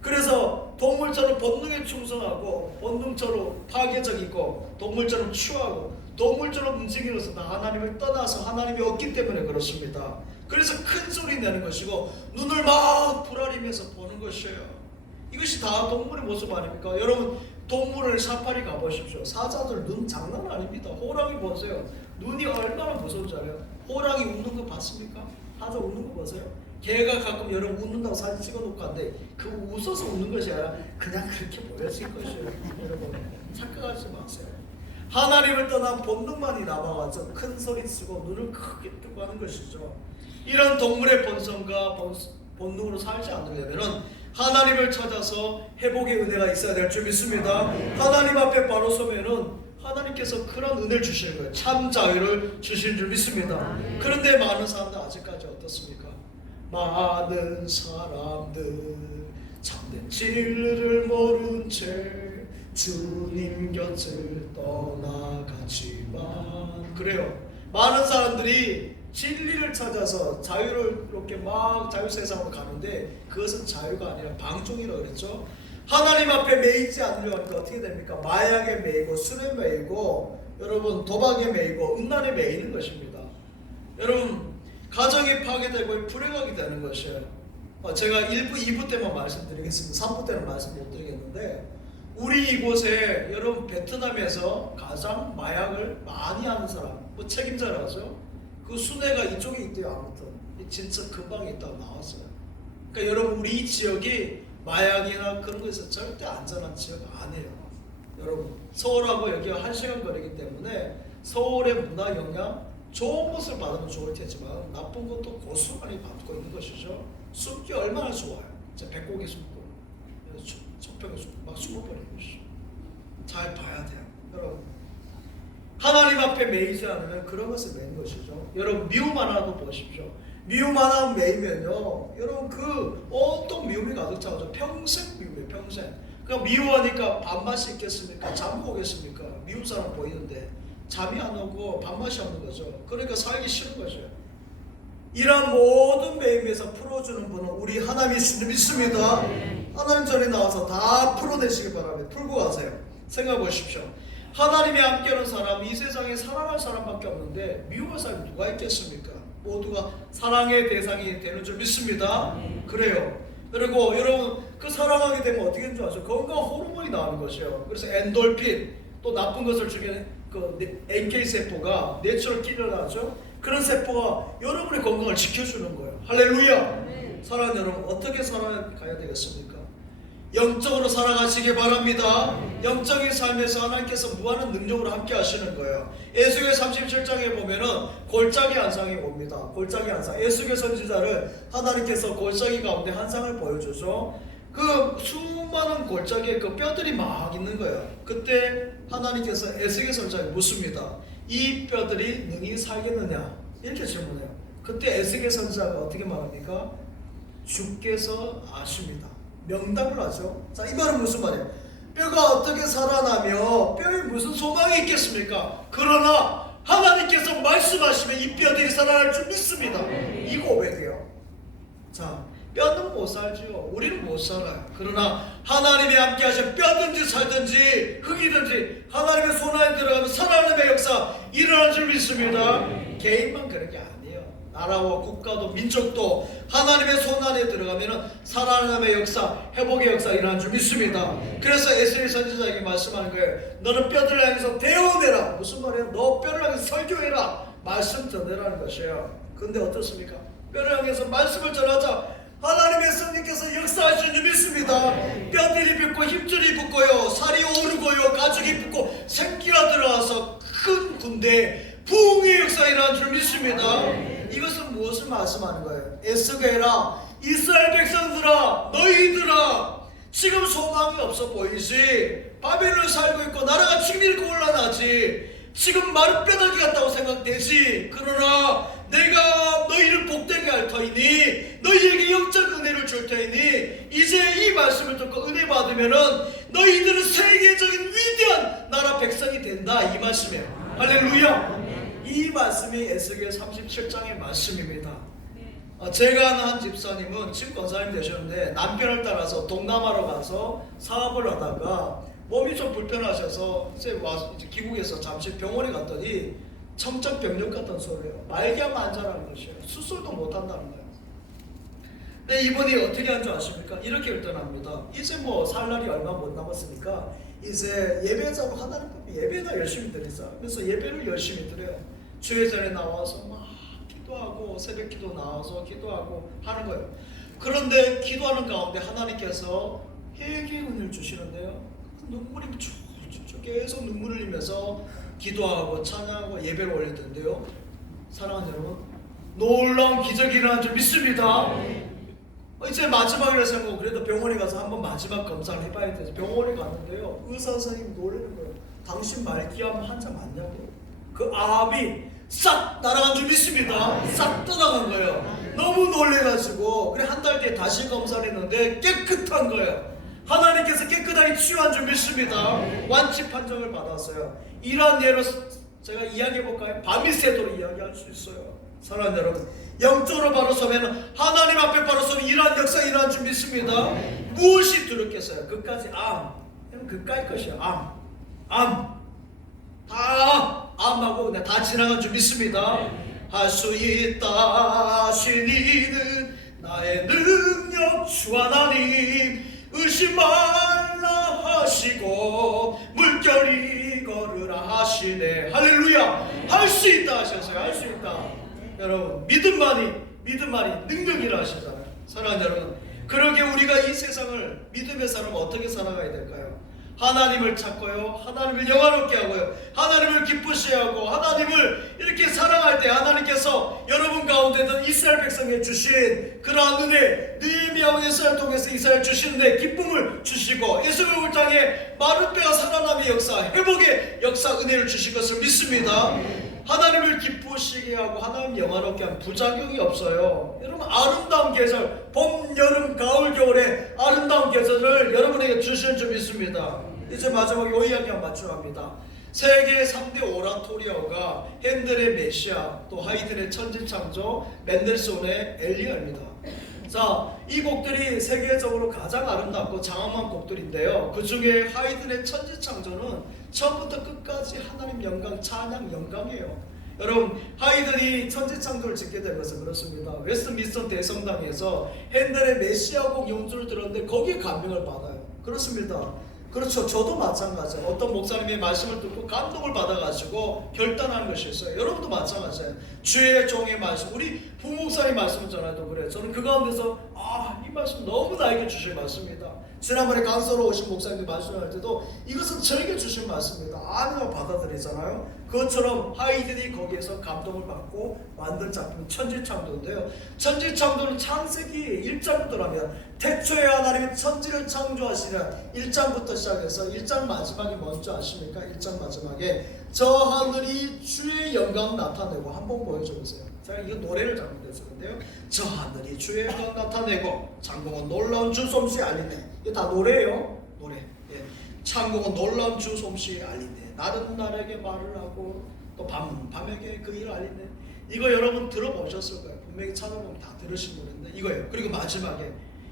그래서 동물처럼 본능에 충성하고 본능처럼 파괴적이고 동물처럼 추하고 동물처럼 움직이면서 다 하나님을 떠나서 하나님이 없기 때문에 그렇습니다. 그래서 큰 소리 내는 것이고 눈을 막 부라리면서 보는 것이에요. 이것이 다 동물의 모습 아닙니까? 여러분, 동물을 사파리 가보십시오. 사자들 눈 장난 아닙니다. 호랑이 보세요. 눈이 얼마나 무서운지 알아요? 호랑이 웃는 거 봤습니까? 사자 웃는 거 보세요. 걔가 가끔 여러분 웃는다고 사진 찍어놓고 한데 그 웃어서 웃는 것이 아니라 그냥 그렇게 보여질 것이에요. 여러분, 착각하지 마세요. 하나님을 떠난 본능만이 남아와서 큰 소리 치고 눈을 크게 뜨고 하는 것이죠. 이런 동물의 본성과 본능으로 살지 않으려면 하나님을 찾아서 회복의 은혜가 있어야 될 줄 믿습니다. 하나님 앞에 바로 서면은 하나님께서 그런 은혜를 주시는 거예요. 참 자유를 주시는 줄 믿습니다. 그런데 많은 사람들 아직까지 어떻습니까? 많은 사람들 참된 진리를 모른 채 주님 곁을 떠나가지만, 그래요. 많은 사람들이 진리를 찾아서 자유롭게 막 자유 세상으로 가는데 그것은 자유가 아니라 방종이라고 그랬죠. 하나님 앞에 매이지 않으려고 하니까 어떻게 됩니까? 마약에 매이고 술에 매이고 여러분 도박에 매이고 음란에 매이는 것입니다. 여러분, 가정이 파괴되고 불행하게 되는 것이에요. 제가 1부, 2부 때만 말씀드리겠습니다. 3부 때는 말씀 못 드리겠는데, 우리 이곳에 여러분 베트남에서 가장 마약을 많이 하는 사람, 뭐 책임자라서 그 순회가 이쪽에 있대요. 아무튼 진짜 근방에 있다고 나왔어요. 그러니까 여러분, 우리 이 지역이 마약이나 그런 거에서 절대 안전한 지역 아니에요. 여러분, 서울하고 여기가 1시간 거리기 때문에 서울의 문화 영향, 좋은 것을 받으면 좋을 테지만 나쁜 것도 고스란히 받고 있는 것이죠. 숨기 얼마나 좋아요. 백고기 숨고 척벽에 숨고 막 숨어버리는 것이죠. 잘 봐야 돼요. 여러분, 하나님 앞에 매이지 않으면 그런 것을 매는 것이죠. 여러분, 미움 하나도 보십시오. 미움 하나 매이면요, 여러분 그 온통 미움이 가득 차오죠. 평생 미움이에요. 평생. 그러니까 미워하니까 밥맛이 있겠습니까? 잠이 오겠습니까? 미운 사람 보이는데 잠이 안 오고 밥맛이 없는 거죠. 그러니까 살기 싫은 거죠. 이런 모든 매임에서 풀어주는 분은 우리 하나님이신 믿습니다. 하나님 전에 나와서 다 풀어내시기 바랍니다. 풀고 가세요. 생각해 보십시오. 하나님이 함께하는 사람, 이 세상에 사랑할 사람밖에 없는데 미워할 사람이 누가 있겠습니까? 모두가 사랑의 대상이 되는 줄 믿습니다. 그래요. 그리고 여러분, 그 사랑하게 되면 어떻게 되는 줄 아세요? 건강 호르몬이 나오는 것이에요. 그래서 엔돌핀, 또 나쁜 것을 주게 그 NK 세포가 내추럴 킬러라죠. 그런 세포가 여러분의 건강을 지켜주는 거예요. 할렐루야. 사랑하는 여러분, 어떻게 살아가야 되겠습니까? 영적으로 살아가시기 바랍니다. 영적인 삶에서 하나님께서 무한한 능력으로 함께 하시는 거예요. 에스겔 37장에 보면은 골짜기 한상이 옵니다. 골짜기 한상. 에스겔 선지자를 하나님께서 골짜기 가운데 한상을 보여주죠. 그 수많은 골짜기에 그 뼈들이 막 있는 거예요. 그때 하나님께서 에스겔 선지자에게 묻습니다. 이 뼈들이 능히 살겠느냐? 이렇게 질문해요. 그때 에스겔 선지자가 어떻게 말합니까? 주께서 아십니다. 명답을 하죠. 자, 이 말은 무슨 말이에요? 뼈가 어떻게 살아나며 뼈에 무슨 소망이 있겠습니까? 그러나 하나님께서 말씀하시면 이 뼈들이 살아날 줄 믿습니다. 이 고백이에요. 자, 뼈는 못 살지요. 우리는 못 살아요. 그러나 하나님이 함께 하신 뼈든지 살든지 흙이든지 하나님의 손 안에 들어가면 살아남의 역사 일어날 줄 믿습니다. 개인만 그런 게 아니에요. 나라와 국가도 민족도 하나님의 손 안에 들어가면 살아남의 역사, 회복의 역사 일어날 줄 믿습니다. 그래서 에스겔 선지자에게 말씀하는 거예요. 너는 뼈들을 향해서 대언해라. 무슨 말이에요? 너 뼈를 향해서 설교해라. 말씀 전해라는 것이에요. 근데 어떻습니까? 뼈를 향해서 말씀을 전하자 하나님의 성령께서 역사하시는 줄 믿습니다. 뼈들이 붓고 힘줄이 붙고요, 살이 오르고요, 가죽이 붙고 생기가 들어와서 큰 군대 부흥의 역사 일어난 줄 믿습니다. 지금 무엇을 말씀하는 거예요? 에스겔아, 이스라엘 백성들아, 너희들아, 지금 소망이 없어 보이지? 바벨론에 살고 있고 나라가 지금 이렇게 올라나지, 지금 마른 뼈다귀 같다고 생각되지? 그러나 내가 너희를 복되게 할 터이니, 너희에게 영적 은혜를 줄 터이니, 이제 이 말씀을 듣고 은혜 받으면은 너희들은 세계적인 위대한 나라 백성이 된다, 이 말씀이에요. 할렐루야. 이 말씀이 에스겔 37장의 말씀입니다. 제가 아는 한 집사님은 지금 권사님 되셨는데 남편을 따라서 동남아로 가서 사업을 하다가 몸이 좀 불편하셔서 이제 귀국해서 잠시 병원에 갔더니 청천벽력 같은 소리예요. 말기암 환자라는 것이에요. 수술도 못한다는 거예요. 근데 이분이 어떻게 한 줄 아십니까? 이렇게 결단합니다. 이제 뭐 살 날이 얼마 못 남았으니까 이제 예배자로 하나님 예배나 열심히 드리자. 그래서 예배를 열심히 드려요. 주회전에 나와서 막 기도하고 새벽 기도 나와서 기도하고 하는 거예요. 그런데 기도하는 가운데 하나님께서 회개의 은혜를 주시는데요. 눈물이 쭉쭉 계속 눈물을 흘리면서 기도하고 찬양하고 예배를 올리던데요. 사랑하는 여러분, 놀라운 기적이 일어난 줄 믿습니다. 이제 마지막이라 생각하고 그래도 병원에 가서 한번 마지막 검사를 해봐야 돼서 병원에 갔는데요. 의사 선생님이 놀라는 거예요. 당신 말기암 환자 맞냐고. 그 암이 싹 날아간 줄 믿습니다. 싹 떠나간 거예요. 너무 놀래가지고 그래 한 달 뒤에 다시 검사를 했는데 깨끗한 거예요. 하나님께서 깨끗하게 치유한 줄 믿습니다. 완치 판정을 받았어요. 이러한 예로 제가 이야기해볼까요? 밤이 새도록 이야기할 수 있어요. 사랑하는 여러분, 영적으로 바로 서면 하나님 앞에 바로 서면 이러한 역사 일어난 줄 믿습니다. 무엇이 두렵겠어요? 그까지 암, 그까이 것이야. 암 다 암하고 다 지나간 줄 믿습니다. 할 수 있다 하시니는 나의 능력 주 하나님, 의심 말라 하시고 물결이 걸으라 하시네. 할렐루야. 할 수 있다 하셨어요. 할 수 있다. 여러분, 믿음만이 능력이라 하시잖아요. 사랑하는 여러분, 그러게 우리가 이 세상을 믿음의 사람은 어떻게 살아가야 될까요? 하나님을 찾고요, 하나님을 영화롭게 하고요, 하나님을 기쁘시게 하고 하나님을 이렇게 사랑할 때 하나님께서 여러분 가운데는 이스라엘 백성에 주신 그러한 은혜, 느헤미야와 예수를 통해서 이스라엘 주신 은혜, 기쁨을 주시고 예수님을 땅에 마른 뼈가 살아남의 역사, 회복의 역사, 은혜를 주신 것을 믿습니다. 하나님을 기쁘시게 하고 하나님 영화롭게 하면 부작용이 없어요. 여러분, 아름다운 계절, 봄, 여름, 가을, 겨울에 아름다운 계절을 여러분에게 주시는 줄 믿습니다. 이제 마지막에 이 이야기와 맞춰갑니다. 세계 3대 오라토리오가 핸델의 메시아, 또 하이든의 천지창조, 멘델소hn의 엘리야입니다. 자, 이 곡들이 세계적으로 가장 아름답고 장엄한 곡들인데요. 그 중에 하이든의 천지창조는 처음부터 끝까지 하나님 영광, 찬양 영광이에요. 여러분, 하이든이 천지창조를 짓게 되면서 그렇습니다. 웨스트민스터 대성당에서 핸델의 메시아곡 연주를 들었는데 거기에 감명을 받아요. 그렇습니다. 그렇죠. 저도 마찬가지예요. 어떤 목사님의 말씀을 듣고 감동을 받아가지고 결단하는 것이 있어요. 여러분도 마찬가지예요. 주의 종의 말씀, 우리 부목사님 말씀 전화도 그래요. 저는 그 가운데서 이 말씀 너무 나에게 주실 말씀입니다. 지난번에 강서로 오신 목사님들 말씀할 때도 이것은 저에게 주신 말씀입니다. 아니면 받아들이잖아요. 그것처럼 하이든이 거기에서 감동을 받고 만든 작품이 천지창조인데요. 천지창조는 창세기 1장부터라면 태초에 하나님이 천지를 창조하시는 1장부터 시작해서 1장 마지막에 뭔지 아십니까? 1장 마지막에 저 하늘이 주의 영광 나타내고, 한번 보여줘 보세요. 제가 이거 노래를 잘못했었는데요. 저 하늘이 주의 영광 나타내고 창공은 놀라운 주 솜씨 알리네. 이거 다 노래예요. 노래. 예. 창공은 놀라운 주 솜씨 알리네. 날은 날에게 말을 하고 또 밤에게 그 일을 알리네. 이거 여러분 들어보셨을 거예요. 분명히 찾아보면 다 들으신 노래인데 이거예요. 그리고 마지막에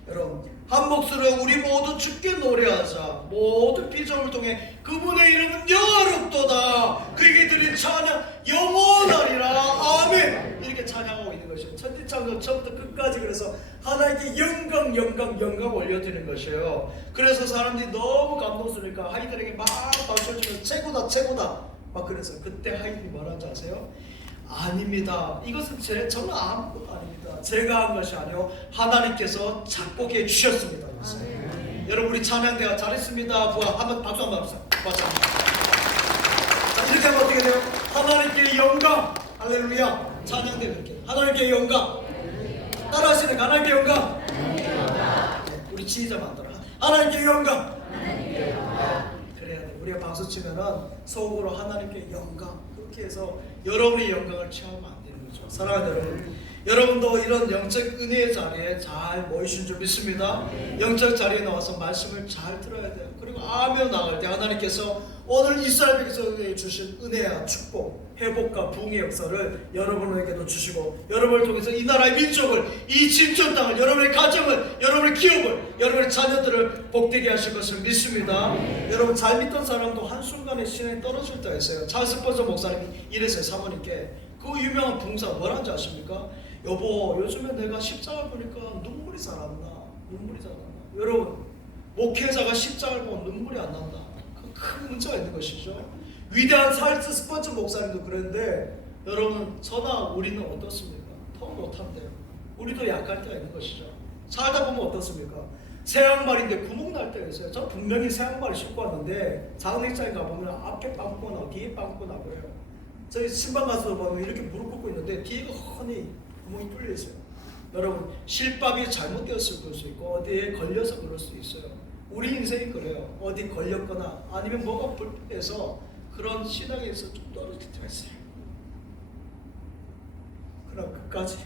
여러분, 한 목소리로 우리 모두 주께 노래하자. 모든 비전을 통해 그분의 이름은 영화롭도다. 그에게 드린 찬양 영원하리라. 아멘. 이렇게 찬양하고 있는 것이에요. 천지창조 처음부터 끝까지. 그래서 하나님께 영광 올려드리는 것이에요. 그래서 사람들이 너무 감동스러우니까 하이든에게 막 박수를 치면서 최고다 막 그래서 그때 하이든이 뭐라는지 아세요? 아닙니다. 이것은 저는 아무것도 아닙니다. 제가 한 것이 아니요 하나님께서 작곡해 주셨습니다. 여러분, 우리 찬양대가 잘했습니다. 부하 한번 박수 한번 합시다. 자, 이렇게 하면 어떻게 돼요? 하나님께 영광, 할렐루야. 찬양대 그렇게 하나님께 영광. 따라하시는 하나님께 영광. 네, 우리 지휘자 만들어. 하나님께 영광. 그래야 돼. 우리가 박수 치면은 속으로 하나님께 영광. 그렇게 해서 여러분의 영광을 취하면 안 되는 거죠. 사랑하는 여러분, 여러분도 이런 영적 은혜의 자리에 잘 모이신 줄 믿습니다. 영적 자리에 나와서 말씀을 잘 들어야 돼요. 그리고 아멘 나갈 때 하나님께서 오늘 이스라엘 백성에게 주신 은혜와 축복, 회복과 부흥의 역사를 여러분에게도 주시고, 여러분을 통해서 이 나라의 민족을, 이 진천 땅을, 여러분의 가정을, 여러분의 기업을, 여러분의 자녀들을 복되게 하실 것을 믿습니다. 여러분 잘 믿던 사람도 한순간에 신앙이 떨어질 때가 있어요. 찰스 스펀서 목사님이 이래서 사모님께 그 유명한 붕사 뭐라는지 아십니까? 여보, 요즘에 내가 십자가 보니까 눈물이 잘 안 나. 눈물이 잘 안 나. 여러분, 목회자가 십자가를 보면 눈물이 안 난다. 큰 문제가 있는 것이죠. 위대한 찰스 스펀서 목사님도 그랬는데, 여러분, 저나 우리는 어떻습니까? 더 못한대요. 우리도 약할 때가 있는 것이죠. 살다 보면 어떻습니까? 새 양말인데 구멍 날 때가 있어요. 저 분명히 새 양말을 신고 왔는데 장례장에 가보면 앞에 빵꾸가 나고 뒤에 빵꾸가 나고요. 저희 신방 가서 보면 이렇게 무릎 꿇고 있는데 뒤가 훤히 구멍이 뚫려 있어요. 여러분, 실밥이 잘못되었을 수 있고 어디에 걸려서 그럴 수 있어요. 우리 인생이 그래요. 어디 걸렸거나 아니면 뭐가 불편해서 그런 신앙에서 좀 떨어질 때가 있어요. 그러나 끝까지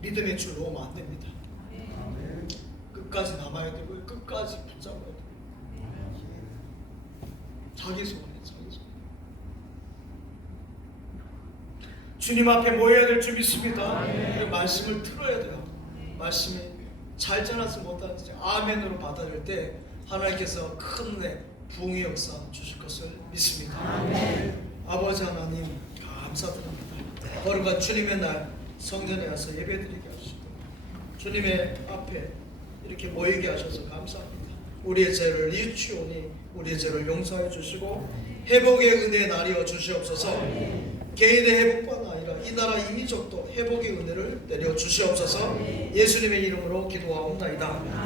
믿음의 줄 놓으면 안 됩니다. 끝까지 남아야 되고 끝까지 붙잡아야 돼요. 자기 손에, 자기 손에. 주님 앞에 모여야 될 줄 믿습니다. 말씀을 들어야 돼요. 말씀이 잘 전하지 못하는지 아멘으로 받아들일 때 하나님께서 큰 은혜, 부흥의 역사 주실 것을 믿습니다. 아버지 하나님 감사드립니다. 오늘과 주님의 날 성전에 와서 예배드리게 하시고 주님의 앞에 이렇게 모이게 하셔서 감사합니다. 우리의 죄를 뉘우치오니 우리의 죄를 용서해 주시고 회복의 은혜 나뉘어 주시옵소서. 개인의 회복뿐 아니라 이 나라 이민족도 회복의 은혜를 내려 주시옵소서. 예수님의 이름으로 기도하옵나이다.